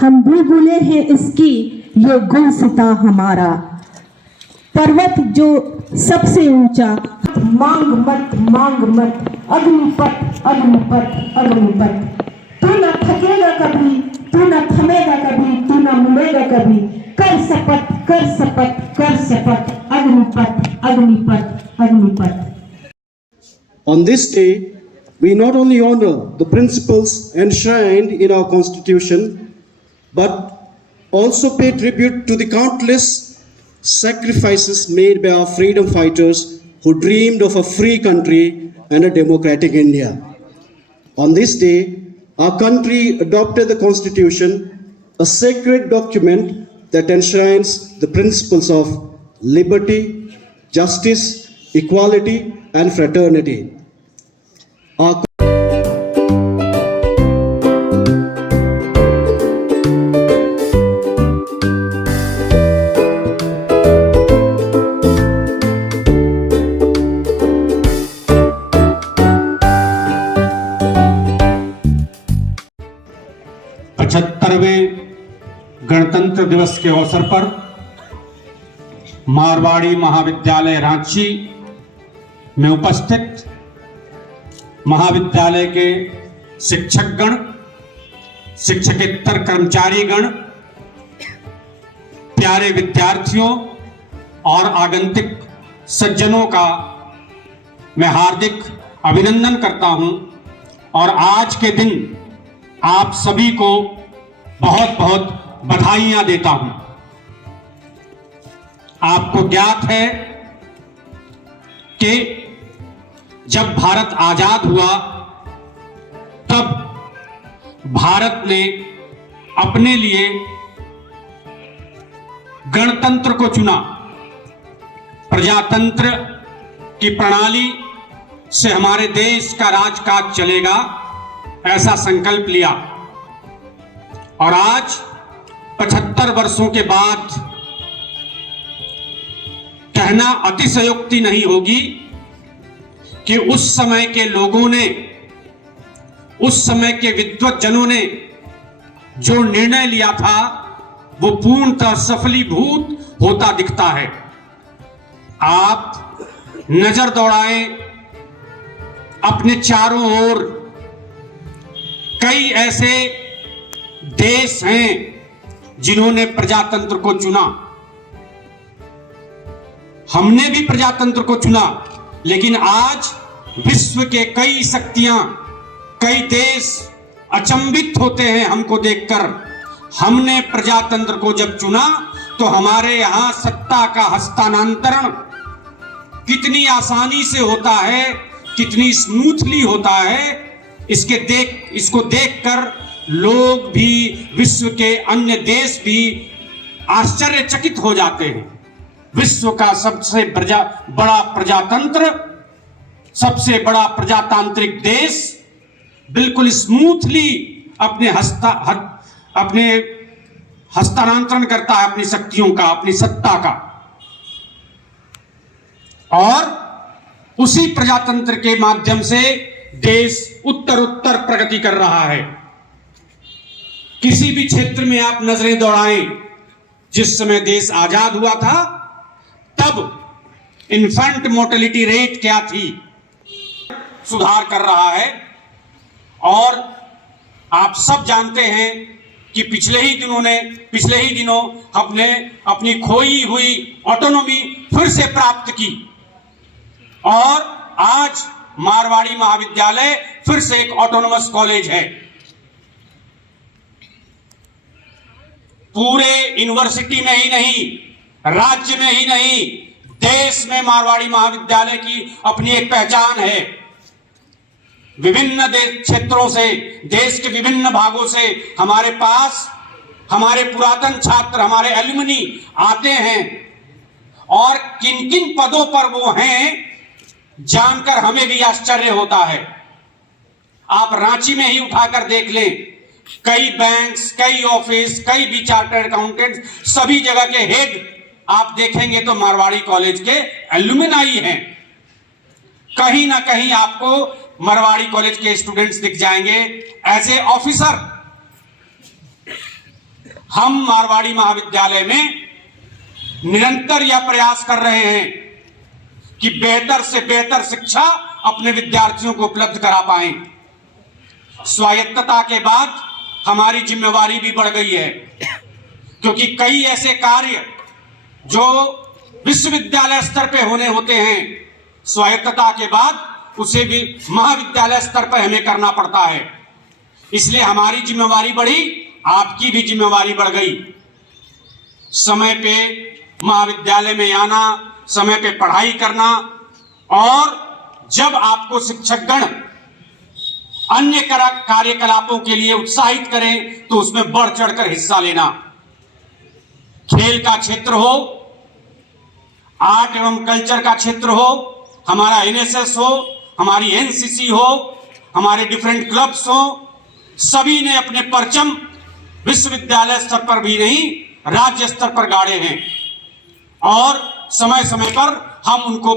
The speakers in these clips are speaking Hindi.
हम बुलबुले हैं इसकी ये गुलसिता हमारा। पर्वत जो सबसे ऊंचा, मांग मत अग्निपथ अग्निपथ अग्निपथ। तू न थकेगा कभी, तू न थमेगा कभी, तू न मुड़ेगा कभी। कर शपथ कर शपथ कर शपथ, Agnipath Agnipath Agnipath. On this day, we not only honor the principles enshrined in our Constitution, but also pay tribute to the countless sacrifices made by our freedom fighters who dreamed of a free country and a democratic India. On this day, our country adopted the Constitution, a sacred document that enshrines the principles of liberty, justice, equality, and fraternity. Our 75वें गणतंत्र दिवस के अवसर पर मारवाड़ी महाविद्यालय रांची में उपस्थित महाविद्यालय के शिक्षकगण, शिक्षकेतर कर्मचारीगण, प्यारे विद्यार्थियों और आगंतुक सज्जनों का मैं हार्दिक अभिनंदन करता हूं और आज के दिन आप सभी को बहुत बहुत बधाइयां देता हूं। आपको ज्ञात है कि जब भारत आजाद हुआ तब भारत ने अपने लिए गणतंत्र को चुना। प्रजातंत्र की प्रणाली से हमारे देश का राजकाज चलेगा, ऐसा संकल्प लिया और आज 75 वर्षों के बाद कहना अतिशयोक्ति नहीं होगी कि उस समय के लोगों ने, उस समय के विद्वज्जनों ने जो निर्णय लिया था वो पूर्णतः सफलीभूत होता दिखता है। आप नजर दौड़ाएं अपने चारों ओर, कई ऐसे देश हैं जिन्होंने प्रजातंत्र को चुना। हमने भी प्रजातंत्र को चुना, लेकिन आज विश्व के कई शक्तियां, कई देश अचंभित होते हैं हमको देखकर। हमने प्रजातंत्र को जब चुना तो हमारे यहां सत्ता का हस्तांतरण कितनी आसानी से होता है, कितनी स्मूथली होता है, इसको देखकर लोग भी, विश्व के अन्य देश भी आश्चर्यचकित हो जाते हैं। विश्व का सबसे बड़ा प्रजातंत्र, सबसे बड़ा प्रजातांत्रिक देश बिल्कुल स्मूथली अपने हस्तांतरण करता है अपनी शक्तियों का, अपनी सत्ता का, और उसी प्रजातंत्र के माध्यम से देश उत्तर प्रगति कर रहा है। किसी भी क्षेत्र में आप नजरें दौड़ाएं, जिस समय देश आजाद हुआ था तब इन्फेंट मोर्टेलिटी रेट क्या थी, सुधार कर रहा है। और आप सब जानते हैं कि पिछले ही दिनों हमने अपनी खोई हुई ऑटोनॉमी फिर से प्राप्त की और आज मारवाड़ी महाविद्यालय फिर से एक ऑटोनोमस कॉलेज है। पूरे यूनिवर्सिटी में ही नहीं, राज्य में ही नहीं, देश में मारवाड़ी महाविद्यालय की अपनी एक पहचान है। विभिन्न क्षेत्रों से, देश के विभिन्न भागों से हमारे पास हमारे पुरातन छात्र, हमारे एल्युमनी आते हैं और किन किन पदों पर वो हैं जानकर हमें भी आश्चर्य होता है। आप रांची में ही उठाकर देख लें, कई बैंक्स, कई ऑफिस, कई भी चार्टर्ड अकाउंटेंट, सभी जगह के हेड आप देखेंगे तो मारवाड़ी कॉलेज के एल्युमिनाई हैं। कहीं ना कहीं आपको मारवाड़ी कॉलेज के स्टूडेंट्स दिख जाएंगे एज ए ऑफिसर। हम मारवाड़ी महाविद्यालय में निरंतर यह प्रयास कर रहे हैं कि बेहतर से बेहतर शिक्षा अपने विद्यार्थियों को उपलब्ध करा पाएं। स्वायत्तता के बाद हमारी जिम्मेवारी भी बढ़ गई है, क्योंकि कई ऐसे कार्य जो विश्वविद्यालय स्तर पे होने होते हैं, स्वायत्तता के बाद उसे भी महाविद्यालय स्तर पर हमें करना पड़ता है। इसलिए हमारी जिम्मेवारी बढ़ी, आपकी भी जिम्मेवारी बढ़ गई। समय पे महाविद्यालय में आना, समय पे पढ़ाई करना, और जब आपको शिक्षकगण अन्य कार्यकलापों के लिए उत्साहित करें तो उसमें बढ़ चढ़कर हिस्सा लेना। खेल का क्षेत्र हो, आर्ट एवं कल्चर का क्षेत्र हो, हमारा एनएसएस हो, हमारी एनसीसी हो, हमारे डिफरेंट क्लब्स हो, सभी ने अपने परचम विश्वविद्यालय स्तर पर भी नहीं, राज्य स्तर पर गाड़े हैं, और समय समय पर हम उनको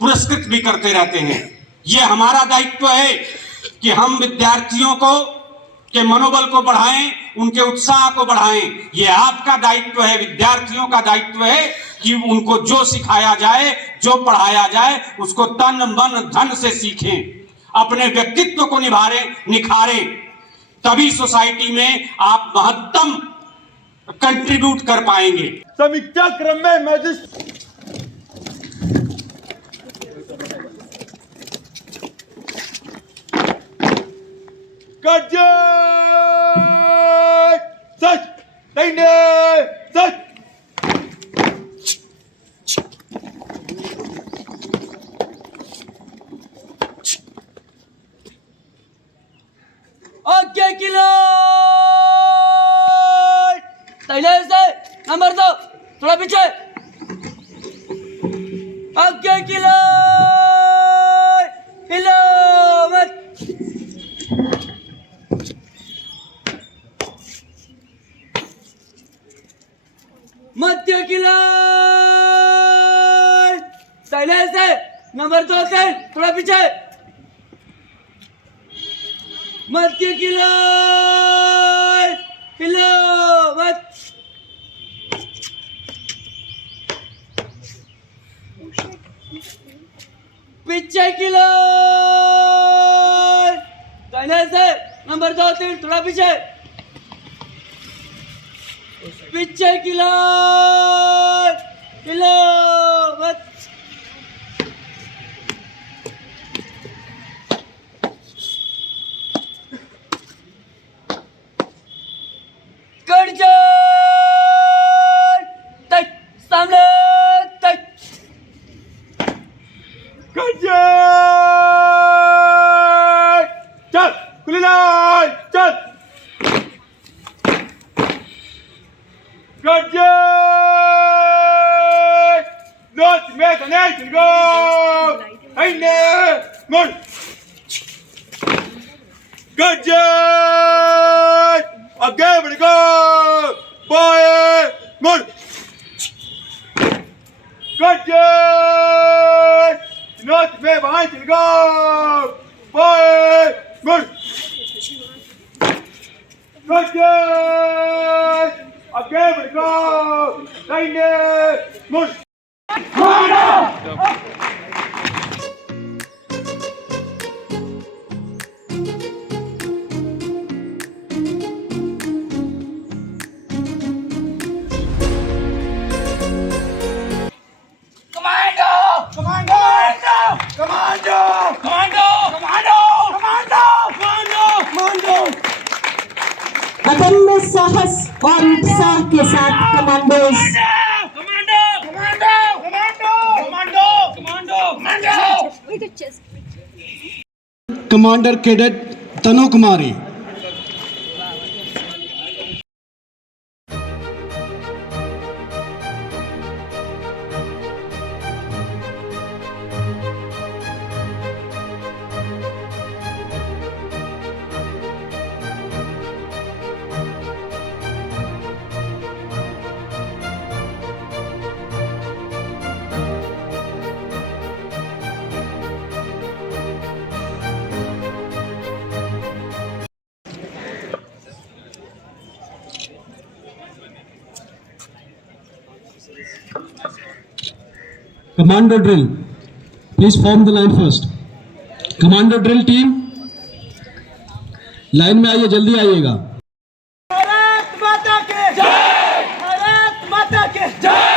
पुरस्कृत भी करते रहते हैं। यह हमारा दायित्व है कि हम विद्यार्थियों को के मनोबल को बढ़ाएं, उनके उत्साह को बढ़ाएं। यह आपका दायित्व है, विद्यार्थियों का दायित्व है कि उनको जो सिखाया जाए, जो पढ़ाया जाए, उसको तन मन धन से सीखें, अपने व्यक्तित्व को निखारें। तभी सोसाइटी में आप महत्तम कंट्रीब्यूट कर पाएंगे। समीक्षा क्रम में मैजिस्ट्रेट सच सच ओके किलो पहले से नंबर 2 थोड़ा पीछे। ओके किलो हिलो मत। मध्य किलो पहले से नंबर 2 से थोड़ा पीछे। मध्य किलो हिलो मत। पीछे किलो दाहिने से नंबर 2 3 थोड़ा पीछे। पीछे किलो हिलो मत। सामने चल खुली लाइन चल नॉट मेक एन एक्शन गो हैने मोर आगे बढ़ गो बॉय मोर नॉट में बाहर चल गो बॉय मोर आगे बढ़ गो हैने मोर अदम्य साहस और उत्साह के साथ commandos Commander Cadet Tanu Kumari. Commando drill. Please form the line first. Commando drill team. Line में आइए, जल्दी आइएगा। भारत माता के जय। भारत माता के जय।